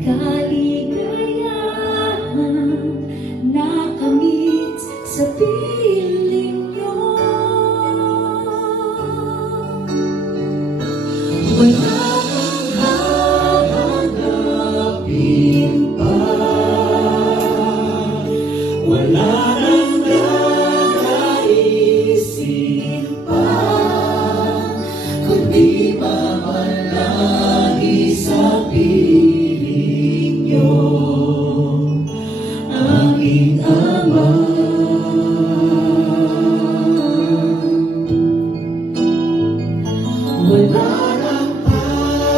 kaligayahan nakamit sa piling nyo. Wala kang hahanapin pa, wala nang nanaisip pa, kundi mamalagi sa piling nyo, aming Ama. Wala nang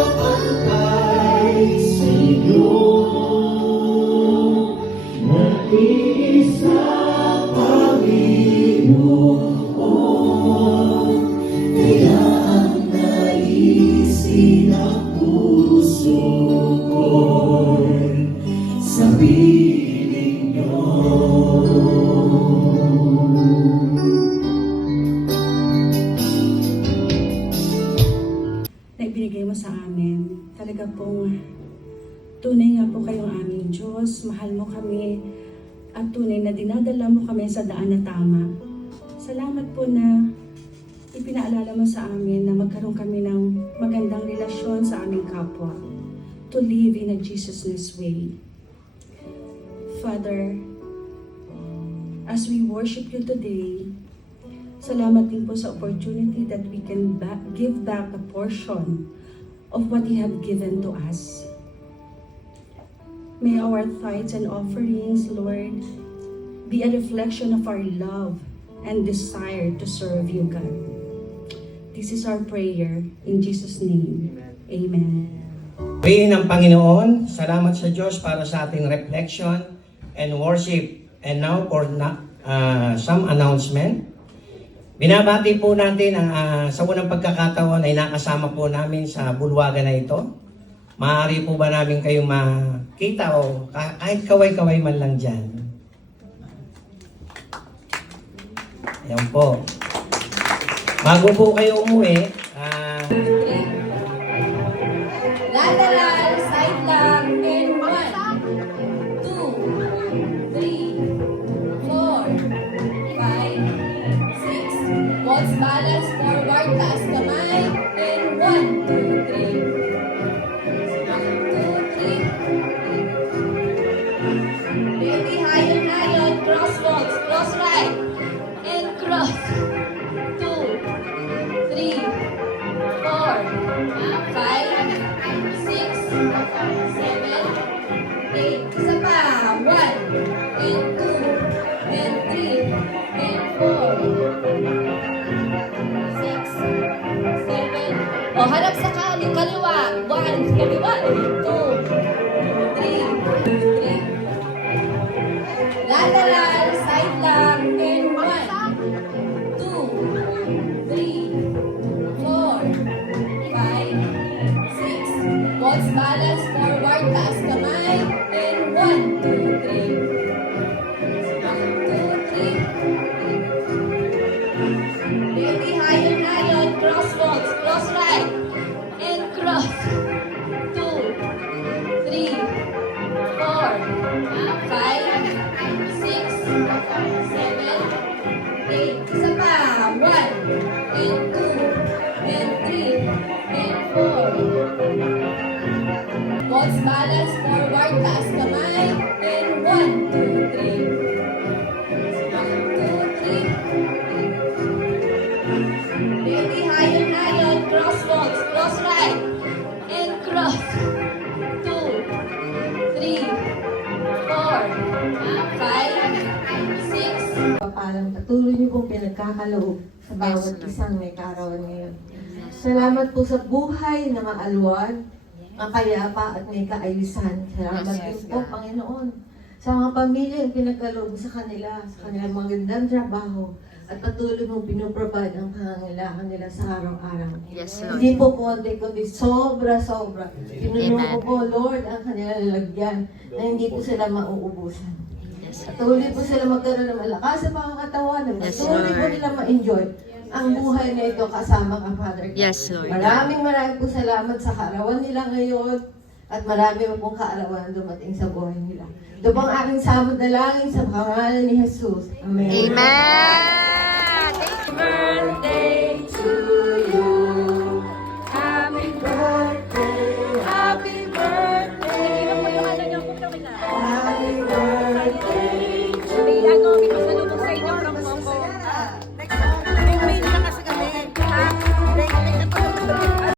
papantay sa inyo, nag-iisa Panginoon, kaya ang naisin ang puso ko'y sa piling nyo. Na ibinigay mo sa amin. Talaga pong tunay nga po kayong aming Diyos. Mahal mo kami at tunay na dinadala mo kami sa daan na tama. Salamat po na ipinaalala mo sa amin na magkaroon kami ng magandang relasyon sa aming kapwa. To live in a Jesus-ness way. Father, as we worship you today, salamat din po sa opportunity that we can give back a portion of what you have given to us. May our tithes and offerings, Lord, be a reflection of our love and desire to serve you, God. This is our prayer in Jesus' name. Amen. Purihin ng Panginoon, salamat sa Diyos para sa ating reflection and worship. And now for some announcement. Binabati po natin sa unang pagkakataon ay nakasama po namin sa bulwagan na ito. Maaari po ba namin kayong makita o kahit kaway-kaway man lang dyan? Ayan po. Bago po kayo umuwi, Lateral, side lang, and 1, 2, 3, 4, 5, 6. Waltz balance, forward, taas kamay, and 1, 2, 3. 2, 3. Ready, hayon-hayon, cross waltz, cross right, and cross. 2, 3, 4, 5, 6, 7, 8. Isa pa. 1, and 2, and 3, and 4, 6, 7. O, harap sa kaliwa. 1, kaliwa. 2, 3, 3. Lateral, side lang, and 1, 2, 3, 4, 5, 6. Waltz balance, forward, taas kamay, and 1, 2, 3. 1, 2, 3. Ready, hayon-hayon, cross waltz, cross right, and cross. 2, 3, 4, 5, 6, 7, 8. Isa pa. 1, and 2, and 3, and 4. Waltz balance, forward, taas kamay, and 1, 2, 3. 1, 2, 3. Ready, hayon-hayon, cross waltz, cross right, and cross. 2, 3, 4, 5, 6. Papalang patuloy niyo pong pinagkakaloob sa bawat isang may kaarawan ngayon. Salamat po sa buhay na maalwan, makayapa at may kaayusan. Salamat din po, Panginoon, sa mga pamilya yung pinagkaloob sa kanilang magandang trabaho, at patuloy mong pinuprovide ang pangangailangan nila sa araw-araw. Yes, Lord. Hindi po konti, kundi sobra-sobra. Pinulong ko po, Lord, ang kanilang lalagyan na hindi po sila mauubusan. Patuloy po sila magkaroon ng malakas sa pangakatawan, na patuloy po nila ma-enjoy ang buhay na ito kasama ka, Father God. Yes, Lord. Maraming po salamat sa kaarawan nila ngayon. at marami pa pong kaarawan na dumating sa buhay nila. Ito po ang aking samot na langin sa pangalan ni Jesus. Amen. Amen.